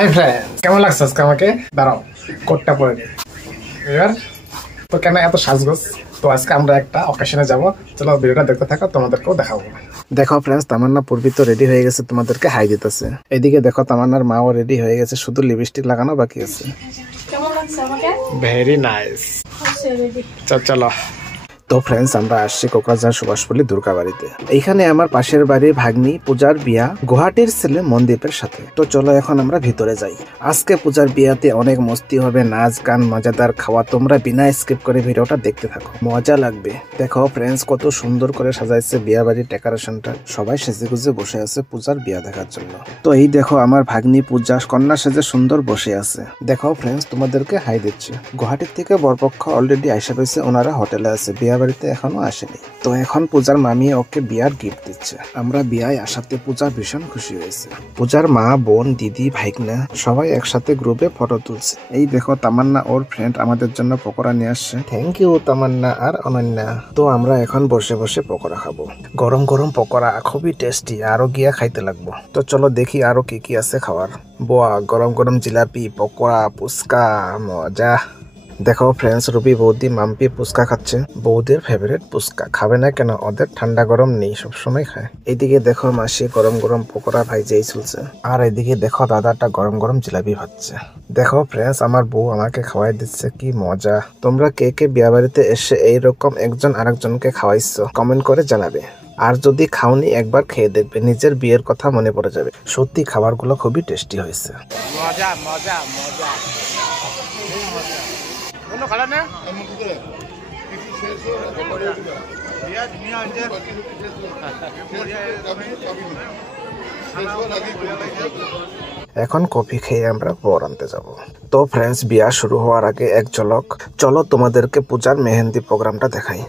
Hi friends, কেমন লাগছে আজকে আমাকে? দাঁড়াও, কোটটা পরে নি। এবার তো কেন এত সাজগোজ? তো আজকে আমরা একটা অকেশনে যাব। চলো ভিডিওটা দেখতে থাকো, তোমাদেরকেও দেখাবো। দেখো ফ্রেন্ডস, তামান্না পূর্বী তো রেডি হয়ে গেছে, তোমাদেরকে হাই দিতেছে। এদিকে দেখো তামান্নার মাও রেডি হয়ে গেছে, শুধু লিপস্টিক লাগানো বাকি আছে। কেমন লাগছে আমাকে? Very nice. চলো। তো ফ্রেন্ডস, আমরা আসছি কোকরাঝার সুভাষপল্লী দুর্গাবাড়িতে। এইখানে আমার পাশের বাড়ির ভাগ্নি পূজার বিয়া গুয়াহাটির ছেলে মনদীপের সাথে। তো চলো এখন আমরা ভিতরে যাই। আজকে পূজার বিয়াতে অনেক মস্তি হবে, নাচ গান, মজাদার খাওয়া। তোমরা বিনা স্কিপ করে ভিডিওটা দেখতে থাকো, মজা লাগবে। দেখো ফ্রেন্ডস, কত সুন্দর করে সাজাইছে বিয়া বাড়ির ডেকোরেশনটা। সবাই সেজে গুজে বসে আছে পূজার বিয়া দেখার জন্য। তো এই দেখো আমার ভাগ্নি পূজা কন্যা সেজে সুন্দর বসে আছে। দেখো ফ্রেন্ডস, তোমাদেরকে হাই দিচ্ছি। গুয়াহাটির থেকে বরপক্ষ অলরেডি আইসা পেয়েছে, ওনারা হোটেলে আছে, বিয়া বাড়িতে এখনো আসেনি। তো এখন পূজার মামি ওকে বিয়ার গিফট দিচ্ছে। আমরা বিয়ায় আসাতে পূজা ভীষণ খুশি হয়েছে। পূজার মা, বোন, দিদি, ভাইকনা সবাই একসাথে গ্রুপে ফটো তুলছে। এই দেখো তামান্না ওর ফ্রেন্ড আমাদের জন্য পকোড়া নিয়ে আসছে। থ্যাংক ইউ তামান্না আর অনন্যা। তো আমরা এখন বসে বসে পকোড়া খাবো। গরম গরম পকোড়া খুবই টেস্টি, আরো গিয়া খাইতে লাগবো। তো চলো দেখি আরো কি কি আছে খাওয়ার। বোয়া, গরম গরম জিলাপি, পকোড়া, ফুচকা, মজা। দেখো ফ্রেন্ডস, রুবি বৌদি মাম্পি ফুচকা খাচ্ছে। বৌদির ফেভারিট ফুচকা, খাবে না কেন? ওদের ঠান্ডা গরম নেই, সবসময় খায়। এইদিকে দেখো মাসি গরম গরম পকোড়া ভাইজেই চলছে। আর এদিকে দেখো দাদাটা গরম গরম জিলাপি ভাজছে। দেখো ফ্রেন্ডস, আমার বউ আমাকে খাওয়াই দিচ্ছে, কি মজা। তোমরা কে কে বিয়া বাড়িতে এসে এইরকম একজন আরেকজনকে খাওয়াইছো কমেন্ট করে জানাবে। আর যদি খাওনি একবার খেয়ে দেখবে, নিজের বিয়ের কথা মনে পড়ে যাবে। সত্যি খাবারগুলো খুবই টেস্টি হয়েছে। মজা মজা মজা। এখন কফি খেয়ে আমরা বর আনতে যাব। তো ফ্রেন্ডস, বিয়া শুরু হওয়ার আগে এক ঝলক চলো তোমাদেরকে পূজার মেহেন্দি প্রোগ্রামটা দেখাই।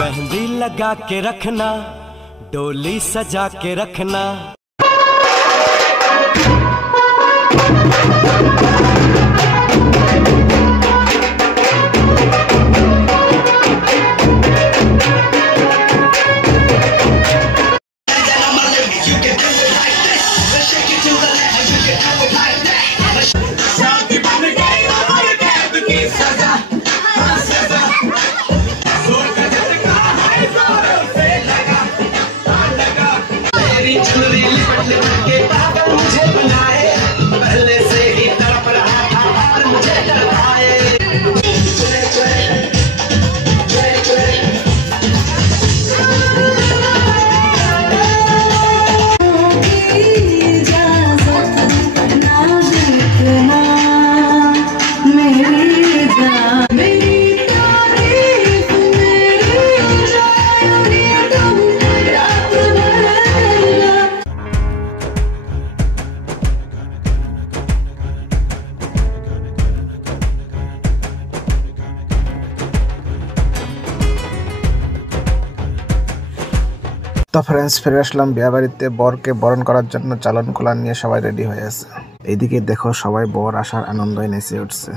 मेहंदी लगा के रखना, डोली सजा के रखना। তো ফ্রেন্ডস, ফিরে আসলাম বিয়া বাড়িতে। বরকে বরণ করার জন্য চালন কোলান নিয়ে সবাই রেডি হয়ে আছে। এইদিকে দেখো সবাই বর আসার আনন্দে নেচে উঠছে।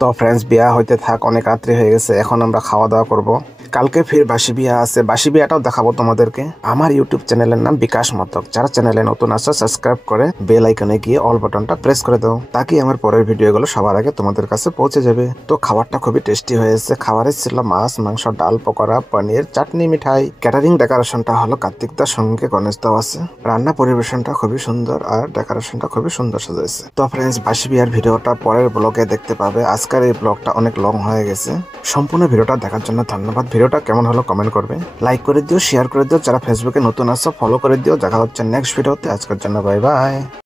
তো ফ্রেন্ডস বিয়া হইতে থাক, অনেক রাত্রি হয়ে গেছে, এখন আমরা খাওয়া দাওয়া করব। কালকে ফির বাসি বিয়া আছে, বাসি বিয়াটাও দেখাবো তোমাদেরকে। আমার ইউটিউব চ্যানেলের নাম বিকাশ মতক। যারা চ্যানেলে নতুন আছো সাবস্ক্রাইব করে বেল আইকনে গিয়ে অল বাটনটা প্রেস করে দাও, তাকি আমার পরের ভিডিওগুলো সবার আগে তোমাদের কাছে পৌঁছে যাবে। তো খাবারটা খুবই টেস্টি হয়েছে। খাবারে ছিল মাছ, মাংস, ডাল, পকোড়া, পনির, চাটনি, মিঠাই। ক্যাটারিং ডেকোরেশনটা হলো কার্তিক দার সঙ্গে গণেশ দাও আছে। রান্না পরিবেশনটা খুবই সুন্দর আর ডেকোরেশনটা খুবই সুন্দর সাজাইছে। তো ফ্রেন্ডস বাসি বিয়ার ভিডিওটা পরের ব্লগে দেখতে পাবে। আজকের এই ব্লগটা অনেক লং হয়ে গেছে। সম্পূর্ণ ভিডিওটা দেখার জন্য ধন্যবাদ। ভিডিও ভিডিওটা কেমন হলো কমেন্ট করবে, লাইক করে দিও, শেয়ার করে দিও, যারা ফেসবুকে নতুন আসো ফলো করে দিও। দেখা হচ্ছে নেক্সট ভিডিওতে, আজকের জন্য বাই বাই।